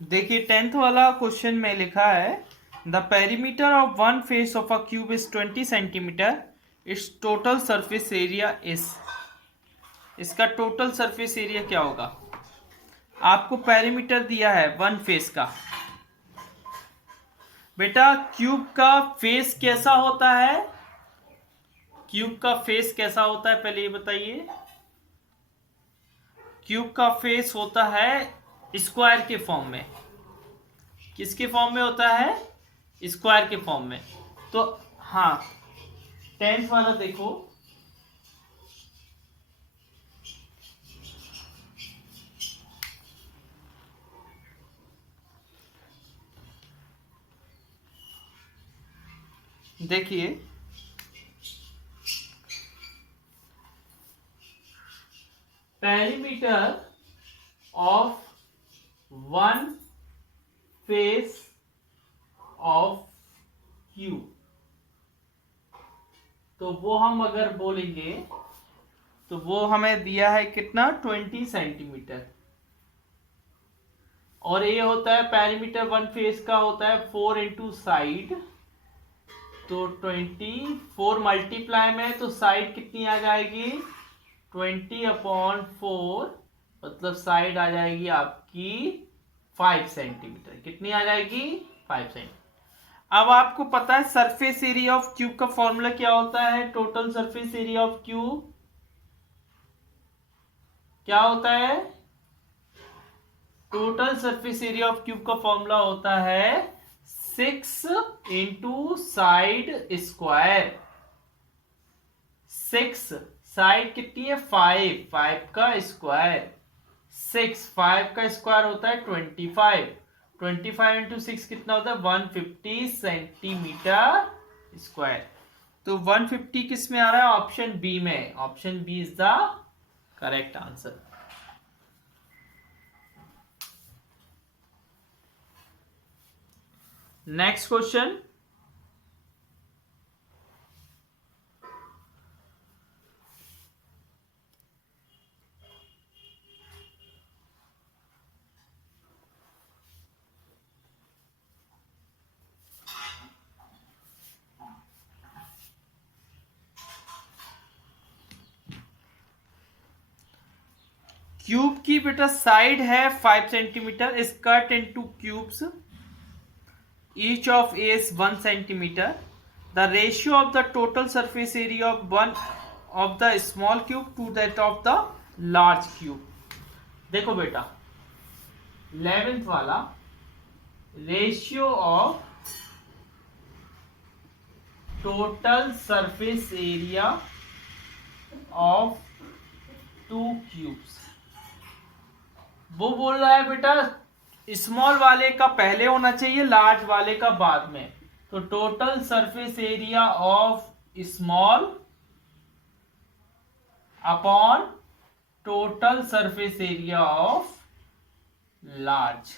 देखिए 10th वाला question में लिखा है the perimeter of one face of a cube is 20 centimetre, it's total surface area is. इसका टोटल सरफेस एरिया क्या होगा? आपको पेरीमीटर दिया है वन फेस का। बेटा क्यूब का फेस कैसा होता है? क्यूब का फेस कैसा होता है पहले ये बताइए। क्यूब का फेस होता है स्क्वायर के फॉर्म में। किसके फॉर्म में होता है? स्क्वायर के फॉर्म में। तो हाँ, 10th वाला देखो, देखिए perimeter of one face of cube, तो वो हम अगर बोलेंगे तो वो हमें दिया है कितना? 20 सेंटीमीटर। और ये होता है पेरीमीटर वन फेस का होता है 4 इंटू साइड, तो 24 मल्टीप्लाई में तो साइड कितनी आ जाएगी? 20/4, मतलब साइड आ जाएगी आपकी 5 सेंटीमीटर। कितनी आ जाएगी? 5 सेंटीमीटर। अब आपको पता है सरफेस एरिया ऑफ क्यूब का फॉर्मूला क्या होता है? Total surface area of cube क्या होता है? Total surface area of cube का फॉर्मूला होता है 6 इंटू साइड स्क्वायर। 6 साइड कितनी है? 5, 5 का स्क्वायर। 6, 5 का स्क्वायर होता है 25। 25 इंटू 6 कितना होता है? 150 सेंटीमीटर स्क्वायर। तो 150 किस में आ रहा है? ऑप्शन बी में। Option B is the correct answer. Next question, cube की बेटा साइड है 5 centimetre, is cut into cubes, each of a is 1 centimeter. The ratio of the total surface area of one of the small cube to that of the large cube. देखो बेटा 11th वाला, ratio of total surface area of to cubes, वो बोल रहा है बेटा small वाले का पहले होना चाहिए, लार्ज वाले का बाद में। तो total surface area of small upon total surface area of large.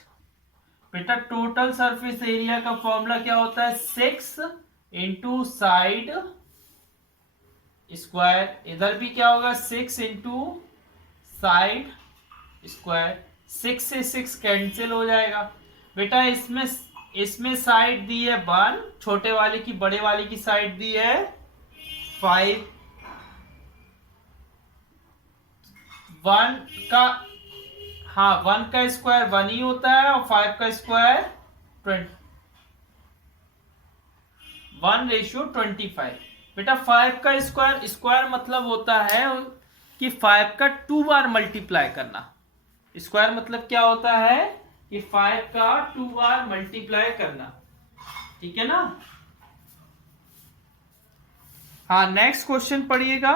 बेटा टोटल सरफेस एरिया का फॉर्मूला क्या होता है? 6 इंटू साइड स्क्वायर। इधर भी क्या होगा? 6 इंटू साइड स्क्वायर। 6 से 6 कैंसिल हो जाएगा। बेटा इसमें साइड दी है 1, छोटे वाले की बड़े वाले की साइड दी है 5। 1 का, हाँ 1 का स्क्वायर 1 ही होता है और 5 का स्क्वायर 1:25। बेटा 5 का स्क्वायर, स्क्वायर मतलब होता है कि 5 का 2 बार मल्टीप्लाई करना। स्क्वायर मतलब क्या होता है कि 5 का 2 बार मल्टीप्लाई करना। ठीक है ना? हाँ, नेक्स्ट क्वेश्चन पढ़िएगा।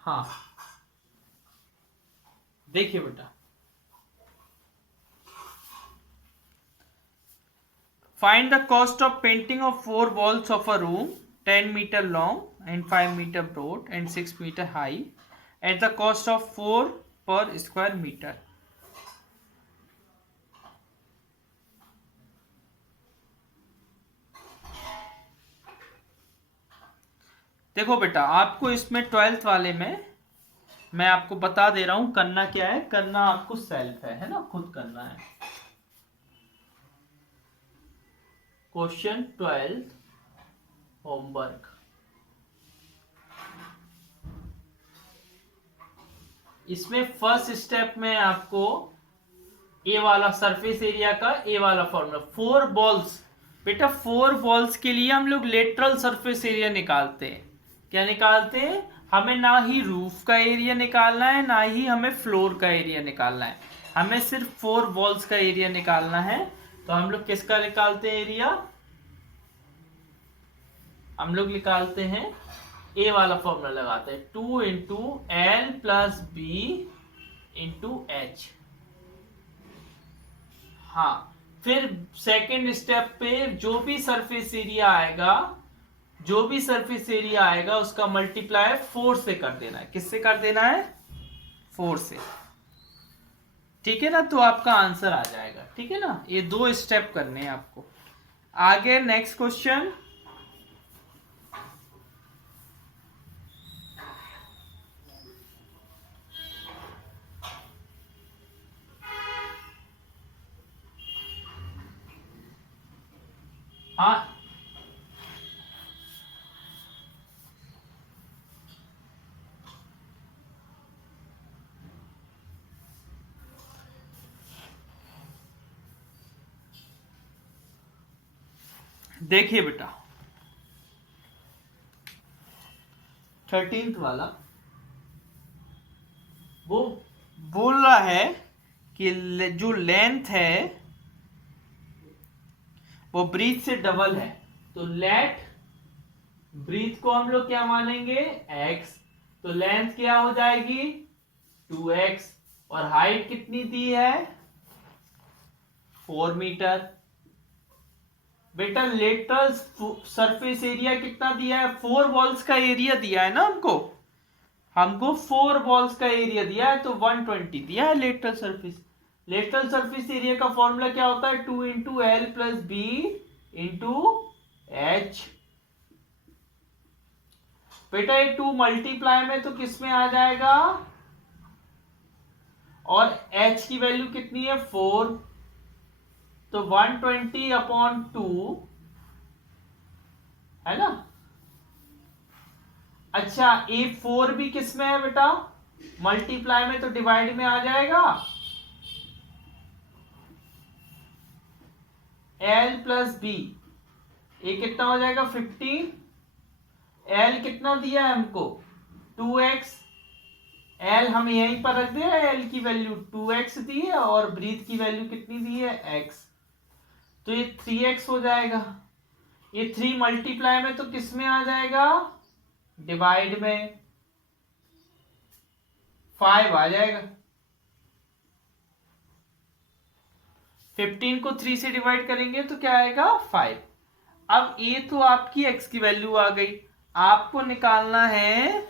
हाँ देखिए बेटा, find the cost of painting of 4 walls of a room 10 meter long and 5 meter broad and 6 meter high at the cost of 4 पर स्क्वायर मीटर। देखो बेटा, आपको इसमें 12th वाले में मैं आपको बता दे रहा हूं करना क्या है। करना आपको सेल्फ है ना, खुद करना है। Question 12th homework. इसमें फर्स्ट स्टेप में आपको ए वाला सरफेस एरिया का ए वाला फॉर्मूला, 4 बॉल्स। बेटा 4 बॉल्स के लिए हम लोग लेटरल सरफेस एरिया निकालते हैं। क्या निकालते हैं? हमें ना ही रूफ का एरिया निकालना है, ना ही हमें फ्लोर का एरिया निकालना है, हमें सिर्फ 4 बॉल्स का एरिया निकालना है। तो हम लोग किसका निकालते हैं एरिया? हम लोग निकालते हैं ए वाला फॉर्मूला लगाते हैं, 2 into L plus B into H. हाँ, फिर सेकेंड स्टेप पे जो भी सरफेस एरिया आएगा, जो भी सरफेस एरिया आएगा उसका मल्टीप्लाई 4 से कर देना है। किससे कर देना है? 4 से। ठीक है ना, तो आपका आंसर आ जाएगा। ठीक है ना, ये 2 स्टेप करने हैं आपको। आगे नेक्स्ट क्वेश्चन। हाँ, देखिए बेटा 13th वाला वो बोल रहा है कि जो लेंथ है वो ब्रीथ से डबल है। तो लेट ब्रीथ को हम लोग क्या मानेंगे? x। तो लेंथ क्या हो जाएगी? 2x। और हाइट कितनी दी है? 4 मीटर। बेटा लेटरल सरफेस एरिया कितना दिया है? 4 बॉल्स का एरिया दिया है ना हमको 4 बॉल्स का एरिया दिया है, तो 120 दिया है lateral surface. Lateral surface area का फॉर्मूला क्या होता है? 2 into L plus B into H. बेटा ये 2 मल्टीप्लाई में तो किस में आ जाएगा? और h की वैल्यू कितनी है? 4। तो 120 अपॉन 2 है ना। अच्छा, ए 4 भी किस में है बेटा? मल्टीप्लाई में, तो डिवाइड में आ जाएगा। एल प्लस बी, ए कितना हो जाएगा? 15। एल कितना दिया है हमको? 2x। एल हम यहीं पर रख दे रहे हैं, एल की वैल्यू 2x दी है और ब्रीथ की वैल्यू कितनी दी है? x। तो ये 3x हो जाएगा। ये 3 मल्टीप्लाई में तो किस में आ जाएगा? डिवाइड में। 5 आ जाएगा। 15 को 3 से डिवाइड करेंगे तो क्या आएगा? 5। अब ये तो आपकी x की वैल्यू आ गई। आपको निकालना है,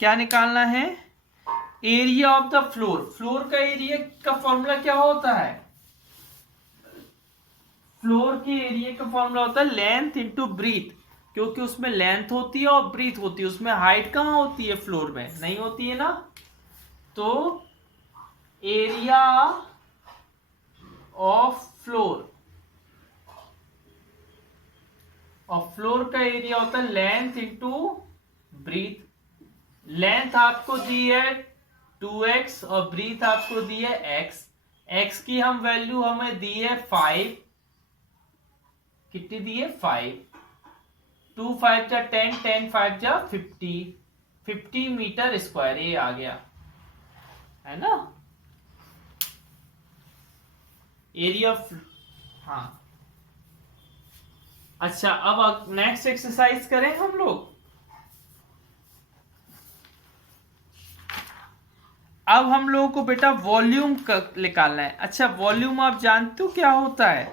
क्या निकालना है? Area of the floor. Floor का एरिया का फॉर्मूला क्या होता है? फ्लोर के एरिया का फॉर्मूला होता है लेंथ इंटू ब्रीथ, क्योंकि उसमें लेंथ होती है और ब्रीथ होती है। उसमें हाइट कहाँ होती है? फ्लोर में नहीं होती है ना। तो एरिया ऑफ फ्लोर, और फ्लोर का एरिया होता है लेंथ इंटू ब्रीथ। लेंथ आपको दी है 2x और ब्रीथ आपको दी है x। x की हम वैल्यू हमें दी है 5। कितनी दी है? 5। 2 5 जा 10, 10 5 जा 50, 50 मीटर स्क्वायर ये आ गया है ना एरिया ऑफ। हाँ, अच्छा अब नेक्स्ट एक्सरसाइज करें हम लोग। अब हम लोगों को बेटा वॉल्यूम निकालना है। अच्छा, वॉल्यूम आप जानते हो क्या होता है?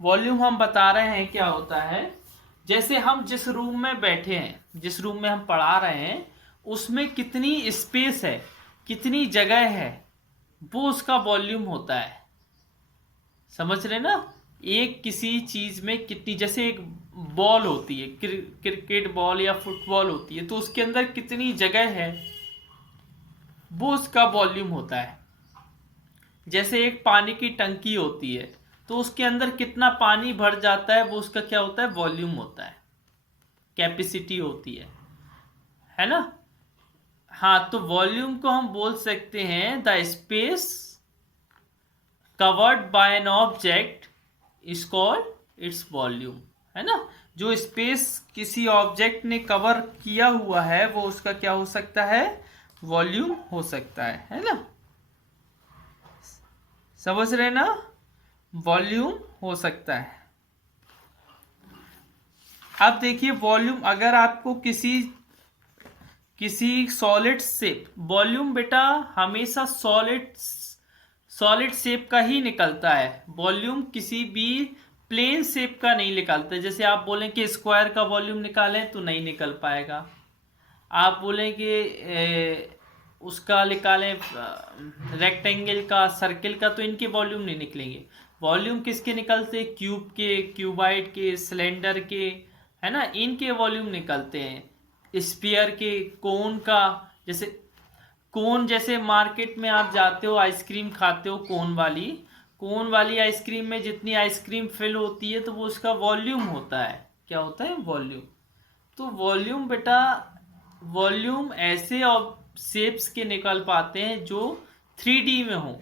वॉल्यूम हम बता रहे हैं क्या होता है। जैसे हम जिस रूम में बैठे हैं, जिस रूम में हम पढ़ा रहे हैं, उसमें कितनी स्पेस है, कितनी जगह है वो उसका वॉल्यूम होता है। समझ रहे ना? एक किसी चीज में कितनी, जैसे एक बॉल होती है, क्रिकेट बॉल या फुटबॉल होती है, तो उसके अंदर कितनी जगह है वो उसका वॉल्यूम होता है। जैसे एक पानी की टंकी होती है, तो उसके अंदर कितना पानी भर जाता है वो उसका क्या होता है? वॉल्यूम होता है, कैपेसिटी होती है ना? हाँ, तो वॉल्यूम को हम बोल सकते हैं the space covered by an object is called its volume, है ना? जो स्पेस किसी ऑब्जेक्ट ने कवर किया हुआ है वो उसका क्या हो सकता है? वॉल्यूम हो सकता है ना? समझ रहे ना? वॉल्यूम हो सकता है। अब देखिए वॉल्यूम, अगर आपको किसी किसी सॉलिड शेप, वॉल्यूम बेटा हमेशा सॉलिड शेप का ही निकलता है। वॉल्यूम किसी भी प्लेन शेप का नहीं निकलता। जैसे आप बोलें कि स्क्वायर का वॉल्यूम निकालें तो नहीं निकल पाएगा। आप बोलें कि उसका निकालें रेक्टेंगल का, सर्किल का, तो इनके वॉल्यूम नहीं निकलेंगे। वॉल्यूम किसके निकलते? क्यूब के, क्यूबाइड के, सिलेंडर के, है ना? इनके वॉल्यूम निकलते हैं। स्फीयर के, कोन का। जैसे कोन, जैसे मार्केट में आप जाते हो आइसक्रीम खाते हो, कोन वाली आइसक्रीम में जितनी आइसक्रीम फिल होती है तो वो उसका वॉल्यूम होता है। क्या होता है? वॉल्यूम। तो वॉल्यूम बेटा, वॉल्यूम ऐसे शेप्स के निकल पाते हैं जो 3D में हो,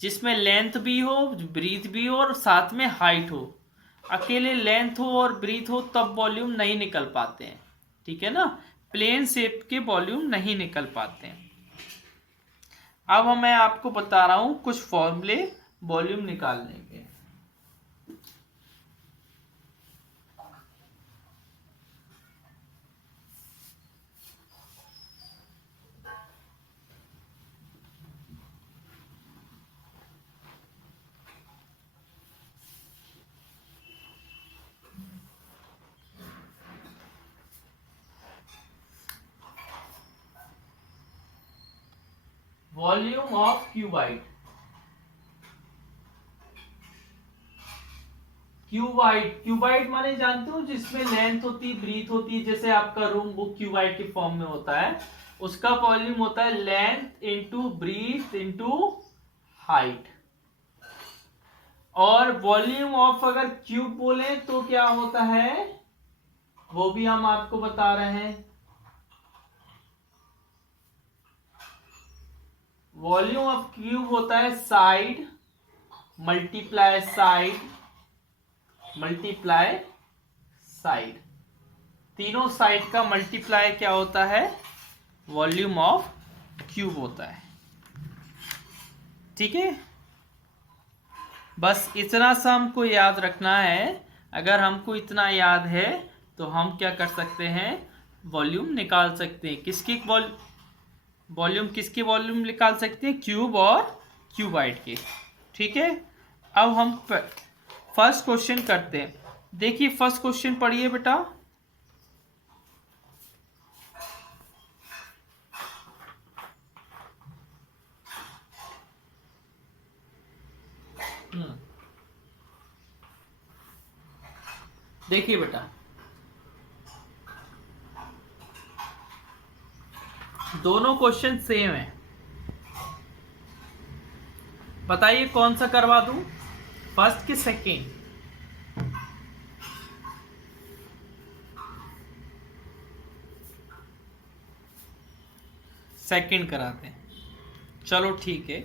जिसमें लेंथ भी हो, ब्रीथ भी हो और साथ में हाइट हो। अकेले लेंथ हो और ब्रीथ हो तब वॉल्यूम नहीं निकल पाते हैं, ठीक है ना? प्लेन शेप के वॉल्यूम नहीं निकल पाते हैं। अब मैं आपको बता रहा हूं कुछ फॉर्मूले वॉल्यूम निकालने के। Volume of cuboid. क्यूबाइड माने जानते हो जिसमें लेंथ होती है, ब्रीथ होती है। जैसे आपका रूम वो क्यूबाइड के फॉर्म में होता है। उसका वॉल्यूम होता है length into breadth into height. और वॉल्यूम ऑफ अगर क्यूब बोले तो क्या होता है वो भी हम आपको बता रहे हैं। वॉल्यूम ऑफ क्यूब होता है side multiply side multiply side. तीनों साइड का मल्टीप्लाई क्या होता है? वॉल्यूम ऑफ क्यूब होता है। ठीक है, बस इतना सा हमको याद रखना है। अगर हमको इतना याद है तो हम क्या कर सकते हैं? वॉल्यूम निकाल सकते हैं। किसकी वॉल्यूम निकाल सकते हैं? क्यूब और क्यूबाइड के। ठीक है, अब हम फर्स्ट क्वेश्चन करते हैं। देखिए फर्स्ट क्वेश्चन पढ़िए बेटा। देखिए बेटा, दोनों क्वेश्चन सेम है। बताइए कौन सा करवा दूं, फर्स्ट कि सेकेंड? सेकेंड कराते हैं, चलो ठीक है।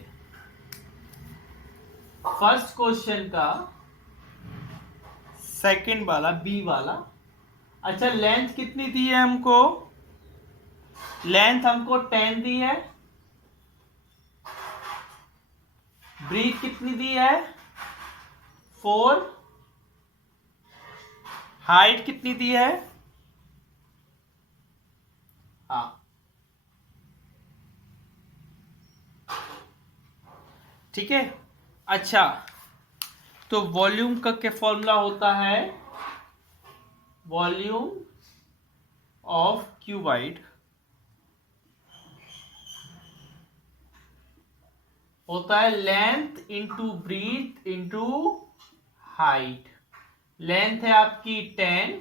फर्स्ट क्वेश्चन का सेकेंड वाला, बी वाला। अच्छा, लेंथ कितनी दी है हमको? लेंथ हमको 10 दी है। ब्रीथ कितनी दी है? 4। हाइट कितनी दी है? हाँ, ठीक है। अच्छा, तो वॉल्यूम का क्या फॉर्मूला होता है? वॉल्यूम ऑफ क्यूबाइड होता है length into breadth into height. Length है आपकी 10,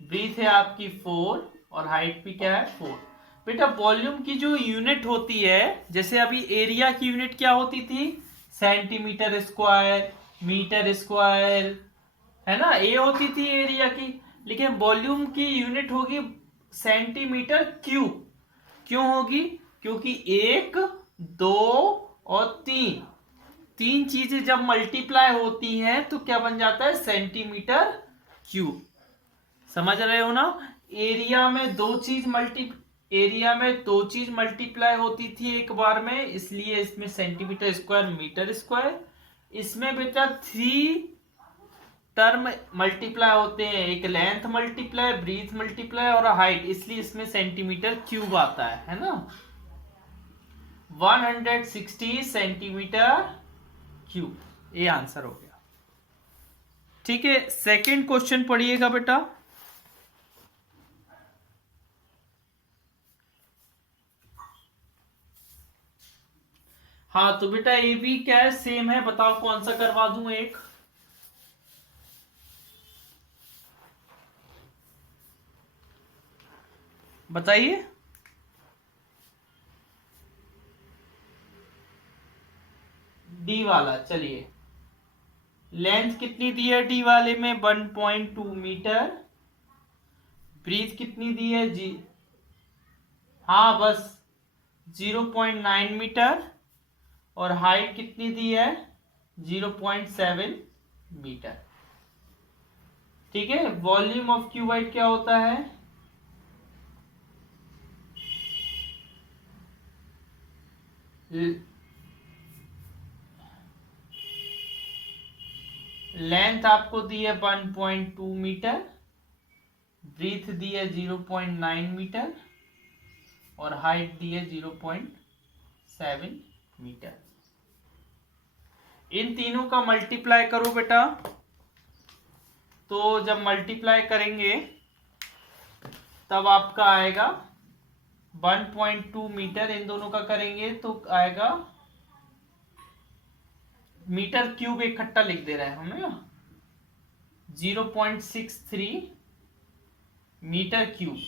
ब्रीथ है आपकी 4 और हाइट भी क्या है 4। बेटा वॉल्यूम की जो यूनिट होती है, जैसे अभी एरिया की यूनिट क्या होती थी, सेंटीमीटर स्क्वायर, मीटर स्क्वायर, है ना, ये होती थी एरिया की। लेकिन वॉल्यूम की यूनिट होगी सेंटीमीटर क्यूब। क्यों होगी? क्योंकि एक, दो और तीन, तीन चीजें जब मल्टीप्लाई होती हैं तो क्या बन जाता है, सेंटीमीटर क्यूब। समझ रहे हो ना? एरिया में दो चीज मल्टीप्लाई होती थी एक बार में, इसलिए इसमें सेंटीमीटर स्क्वायर, मीटर स्क्वायर। इसमें बेटा 3 टर्म मल्टीप्लाई होते हैं, एक लेंथ मल्टीप्लाई, ब्रीथ मल्टीप्लाई और हाइट, इसलिए इसमें सेंटीमीटर क्यूब आता है ना। 160 सेंटीमीटर क्यूब, ये आंसर हो गया। ठीक है, सेकंड क्वेश्चन पढ़िएगा बेटा। हाँ तो बेटा ये भी क्या है, सेम है, बताओ कौन सा करवा दूं एक। बताइए। डी वाला, चलिए। लेंथ कितनी दी है डी वाले में, 1.2 मीटर। ब्रीथ कितनी दी है जी, हाँ बस 0.9 मीटर। और हाइट कितनी दी है, 0.7 मीटर। ठीक है, वॉल्यूम ऑफ क्यूबाइड क्या होता है, लेंथ आपको दी है 1.2 मीटर, ब्रीथ दी है 0.9 मीटर और हाइट दी है 0.7 मीटर। इन तीनों का मल्टीप्लाई करो बेटा। तो जब मल्टीप्लाई करेंगे तब आपका आएगा 1.2 मीटर, इन दोनों का करेंगे तो आएगा, मीटर क्यूब इकट्ठा लिख दे रहा है हमें, 0.63 मीटर क्यूब।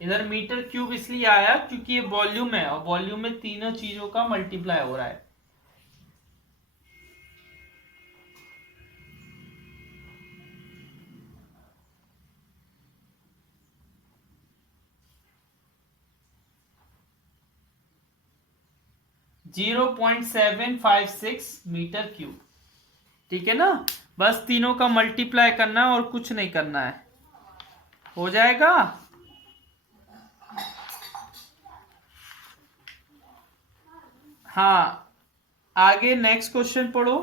इधर मीटर क्यूब इसलिए आया क्योंकि ये वॉल्यूम है और वॉल्यूम में तीनों चीजों का मल्टीप्लाई हो रहा है। Zero 0.756 metre cube. ठीक है ना, बस तीनों का मल्टीप्लाई करना है और कुछ नहीं करना है, हो जाएगा। हाँ, आगे नेक्स्ट क्वेश्चन पढ़ो।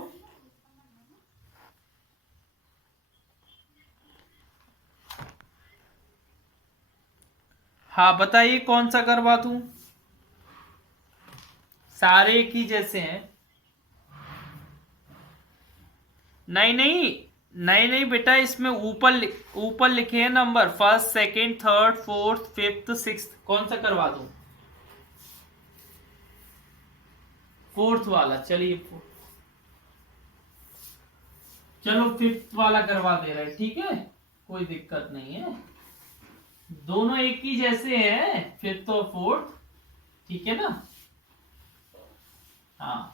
हाँ बताइए कौन सा करवा दूं, सारे एक ही जैसे हैं। नहीं नहीं, नहीं नहीं बेटा, इसमें ऊपर लिखे हैं number, first, second, third, fourth, fifth, sixth, कौन सा करवा दूं, फोर्थ वाला। चलिए चलो फिफ्थ वाला करवा दे रहे हैं, ठीक है, कोई दिक्कत नहीं है, दोनों एक ही जैसे हैं, फिफ्थ और फोर्थ, ठीक है ना। हाँ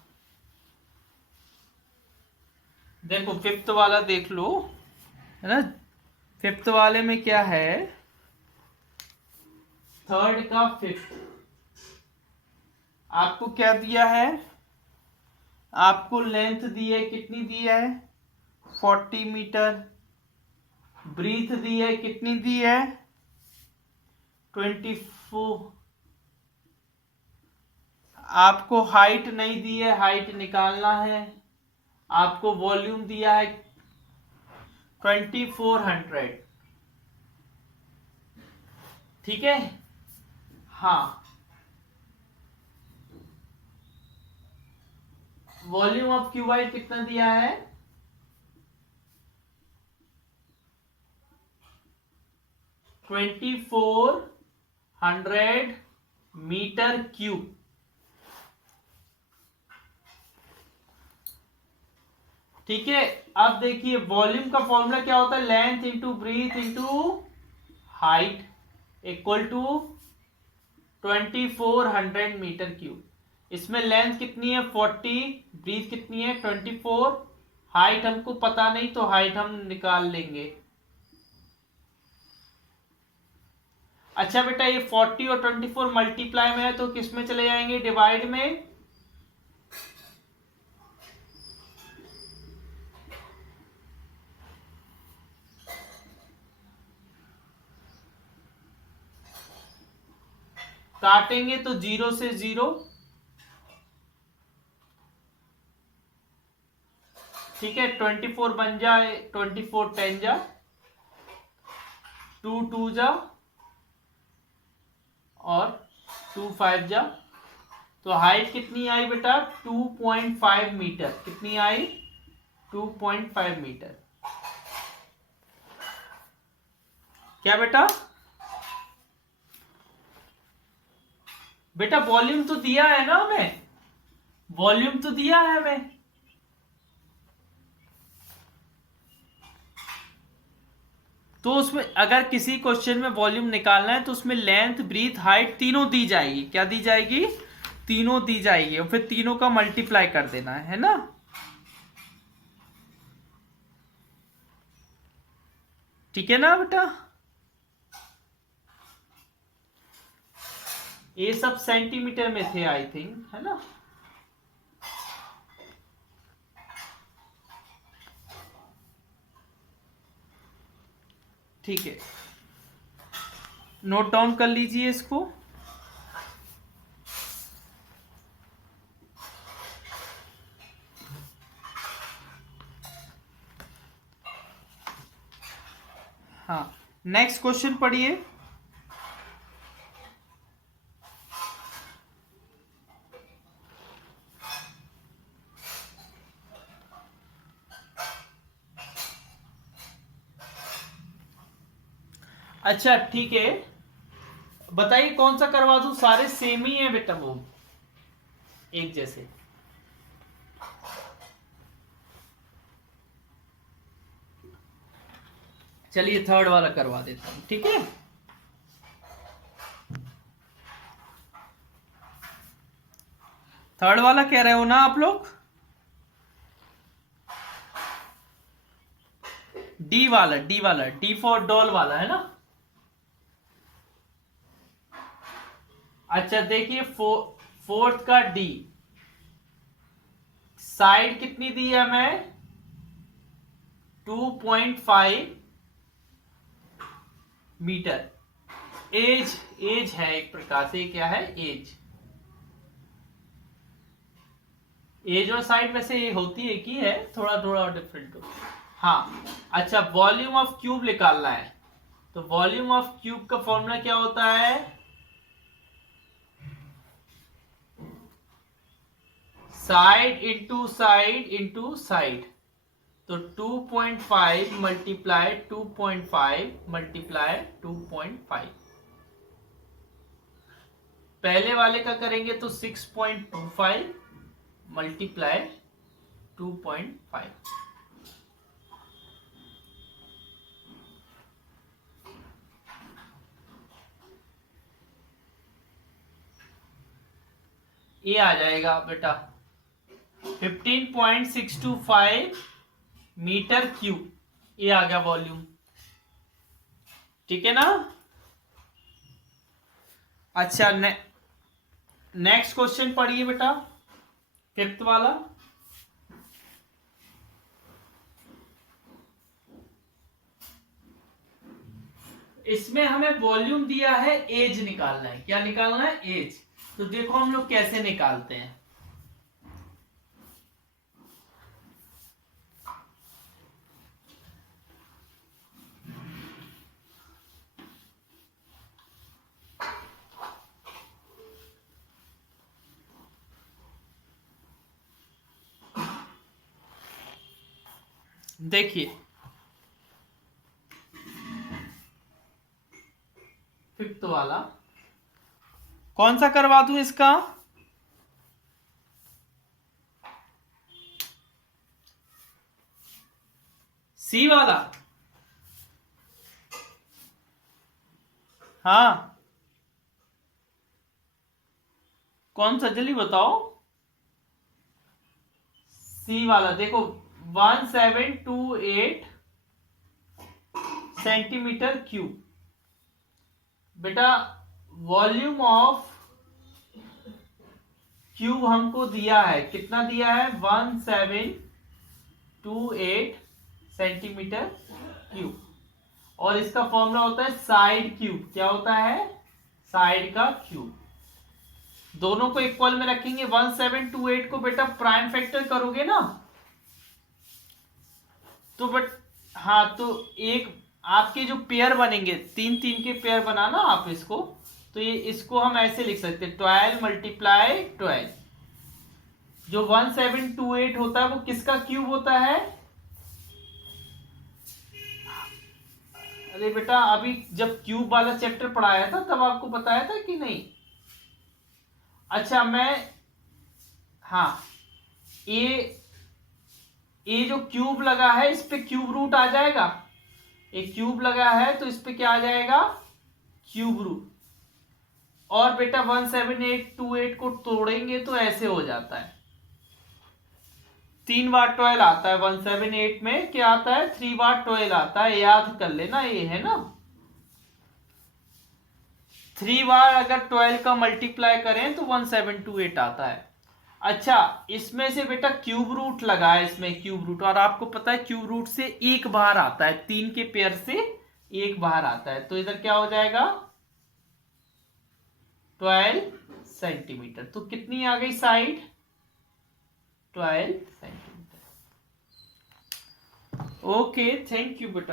देखो फिफ्थ वाला देख लो, है ना। फिफ्थ वाले में क्या है, थर्ड का फिफ्थ, आपको क्या दिया है, आपको लेंथ दी है, कितनी दी है, 40 मीटर। ब्रीथ दी है, कितनी दी है, 24। आपको हाइट नहीं दी है, हाइट निकालना है। आपको वॉल्यूम दिया है 2400, ठीक है। हाँ, वॉल्यूम ऑफ क्यूबाइड कितना दिया है, 2400 मीटर क्यूब। ठीक है। अब देखिए वॉल्यूम का फॉर्मूला क्या होता है, length into breadth into height equal to 2400 metre cube. इसमें लेंथ कितनी है 40, ब्रीथ कितनी है 24, हाइट हमको पता नहीं तो हाइट हम निकाल लेंगे। अच्छा बेटा ये 40 और 24 मल्टीप्लाई में है तो किस में चले जाएंगे, डिवाइड में। काटेंगे तो 0 से 0, ठीक है। 24 बन जाए, 24 10 जा, 2 2 जा और 2 5 जा। तो हाइट कितनी आई बेटा 2.5 मीटर। कितनी आई 2.5 मीटर। क्या बेटा, बेटा वॉल्यूम तो दिया है ना हमें, वॉल्यूम तो दिया है हमें। तो उसमें अगर किसी क्वेश्चन में वॉल्यूम निकालना है तो उसमें लेंथ ब्रीथ हाइट तीनों दी जाएगी। क्या दी जाएगी, तीनों दी जाएगी और फिर तीनों का मल्टीप्लाई कर देना है ना। ठीक है ना बेटा, ये सब सेंटीमीटर में थे आई थिंक, है ना। ठीक है, नोट डाउन कर लीजिए इसको। हाँ, नेक्स्ट क्वेश्चन पढ़िए। अच्छा ठीक है, बताइए कौन सा करवा दूं, सारे सेम ही है बेटा, वो एक जैसे। चलिए थर्ड वाला करवा देता हूं, ठीक है। थर्ड वाला कह रहे हो ना आप लोग, डी वाला, डी वाला, डी फॉर डॉल वाला, है ना। अच्छा देखिए फोर्थ का डी, साइड कितनी दी है हमें 2.5 मीटर। एज, एज है एक प्रकार से, क्या है एज। एज और साइड वैसे ये होती है कि है, थोड़ा थोड़ा डिफरेंट हो। हाँ अच्छा, वॉल्यूम ऑफ क्यूब निकालना है तो वॉल्यूम ऑफ क्यूब का फॉर्मूला क्या होता है, side into side into side. तो 2.5 मल्टीप्लाई 2.5 मल्टीप्लाई 2.5। पहले वाले का करेंगे तो 6.25 मल्टीप्लाई 2.5। ये आ जाएगा बेटा 15.625 मीटर क्यूब। ये आ गया वॉल्यूम, ठीक है ना। अच्छा नेक्स्ट क्वेश्चन पढ़िए बेटा, फिफ्थ वाला। इसमें हमें वॉल्यूम दिया है, एज निकालना है। क्या निकालना है, एज। तो देखो हम लोग कैसे निकालते हैं। देखिए फिफ्थ वाला कौन सा करवा दूं इसका, सी वाला, हाँ कौन सा जल्दी बताओ। सी वाला देखो 1728 सेंटीमीटर क्यूब। बेटा वॉल्यूम ऑफ क्यूब हमको दिया है, कितना दिया है 1728 सेंटीमीटर क्यूब। और इसका फॉर्मूला होता है साइड क्यूब। क्या होता है? साइड का क्यूब। दोनों को इक्वल में रखेंगे। 1728 को बेटा प्राइम फैक्टर करोगे ना तो हाँ तो एक आपके जो पेयर बनेंगे, तीन तीन के पेयर बनाना आप इसको, तो ये इसको हम ऐसे लिख सकते हैं 12 मल्टीप्लाई 12। जो 1728 होता है वो किसका क्यूब होता है? अरे बेटा अभी जब क्यूब वाला चैप्टर पढ़ाया था तब आपको बताया था कि नहीं? अच्छा हाँ ये जो क्यूब लगा है इस पे क्यूब रूट आ जाएगा। एक क्यूब लगा है तो इस पे क्या आ जाएगा? Cube root. और बेटा 17828 को तोड़ेंगे तो ऐसे हो जाता है, 3 बार 12 आता है। 178 में क्या आता है? 3 बार 12 आता है, याद कर लेना, ये है ना। 3 बार अगर 12 का मल्टीप्लाई करें तो 1728 आता है। अच्छा इसमें से बेटा क्यूब रूट लगा है, इसमें क्यूब रूट, और आपको पता है क्यूब रूट से एक बाहर आता है, तीन के पेयर से एक बाहर आता है, तो इधर क्या हो जाएगा 12 सेंटीमीटर। तो कितनी आ गई side? 12 centimetre. Okay thank you बेटा।